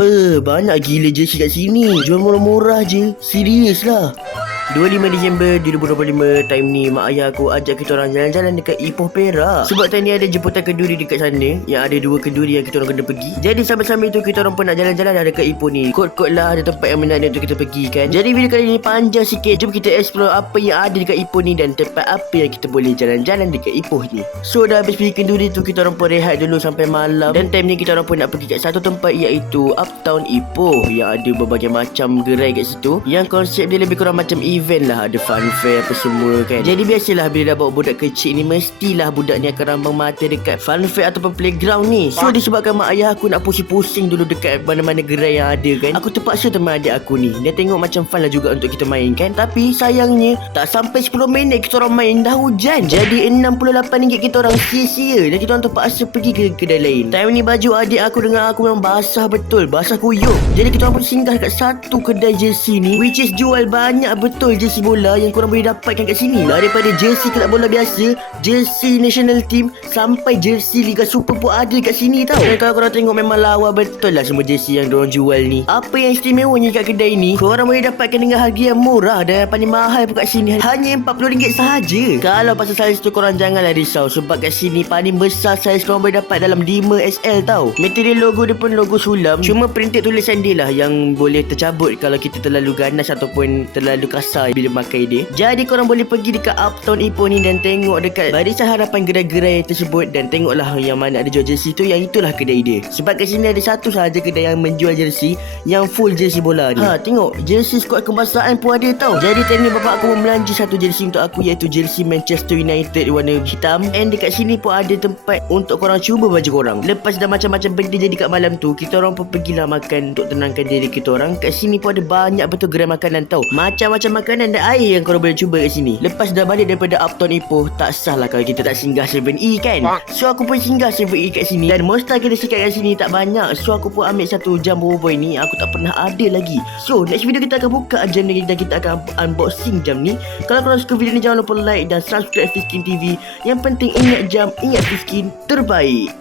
Apa? Banyak gila jersey kat sini. Jual murah-murah je. Serius lah. 25 Disember 2025, time ni mak ayah aku ajak kita orang jalan-jalan dekat Ipoh Perak. Sebab time ni ada jemputan kenduri dekat sana, yang ada 2 kenduri yang kita orang kena pergi. Jadi sambil-sambil tu kita orang pun nak jalan-jalan dah dekat Ipoh ni. Kot-kot lah ada tempat yang menarik untuk kita pergi kan. Jadi video kali ni panjang sikit. Jom kita explore apa yang ada dekat Ipoh ni dan tempat apa yang kita boleh jalan-jalan dekat Ipoh ni. So dah habis pergi kenduri tu, kita orang pun rehat dulu sampai malam. Dan time ni kita orang pun nak pergi kat satu tempat, iaitu Uptown Ipoh, yang ada berbagai macam gerai kat situ. Yang konsep dia lebih kurang macam event lah, ada fun fair apa semua kan. Jadi biasalah bila dah bawa budak kecil ni, mestilah budak ni akan rambang mata dekat fun fair ataupun playground ni. So disebabkan mak ayah aku nak pusing-pusing dulu dekat mana-mana gerai yang ada kan, aku terpaksa teman adik aku ni. Dia tengok macam fun lah juga untuk kita main kan. Tapi sayangnya tak sampai 10 minit kita orang main dah hujan. Jadi RM68 kita orang sia-sia dan kita orang terpaksa pergi ke kedai lain. Time ni baju adik aku dengan aku memang basah betul, basah kuyup. Jadi kita orang pun singgah dekat satu kedai jersey ni, which is jual banyak betul jersey bola yang korang boleh dapatkan kat sini. Daripada jersey kelab bola biasa, jersey national team, sampai jersey Liga Super pun ada kat sini tau. Dan kalau korang tengok memang lawa betul lah semua jersey yang diorang jual ni. Apa yang istimewanya kat kedai ni, korang boleh dapatkan dengan harga yang murah dan yang paling mahal pun kat sini hanya RM40 sahaja. Kalau pasal saiz tu korang janganlah risau, sebab kat sini paling besar saiz korang boleh dapat dalam 5XL tau. Material logo dia pun logo sulam, cuma printed tulisan dia lah yang boleh tercabut kalau kita terlalu ganas ataupun terlalu kasar bila pakai dia. Jadi korang boleh pergi dekat Uptown Ipoh ni dan tengok dekat barisan hadapan gerai-gerai tersebut dan tengoklah yang mana ada jual jersey tu, yang itulah kedai dia. Sebab kat sini ada satu sahaja kedai yang menjual jersey yang full jersey bola ni. Tengok jersey skuad kebangsaan pun ada tau. Jadi tadi ni bapak aku membelanja satu jersey untuk aku, iaitu jersey Manchester United warna hitam. And dekat sini pun ada tempat untuk korang cuba baju korang. Lepas dah macam-macam benda jadi kat malam tu, kita orang pun pergilah makan untuk tenangkan diri kita orang. Kat sini pun ada banyak betul gerai makanan tau. Macam-macam makanan dan air yang korang boleh cuba kat sini. Lepas dah balik daripada Uptown Ipoh, tak sah lah kalau kita tak singgah 7E kan. So aku pun singgah 7E kat sini, dan monster kena sikat kat sini tak banyak. So aku pun ambil satu jam boy ni, aku tak pernah ada lagi. So next video kita akan buka jam ni dan kita akan unboxing jam ni. Kalau korang suka video ni, jangan lupa like dan subscribe Fiskin TV. Yang penting ingat jam, ingat Fiskin terbaik.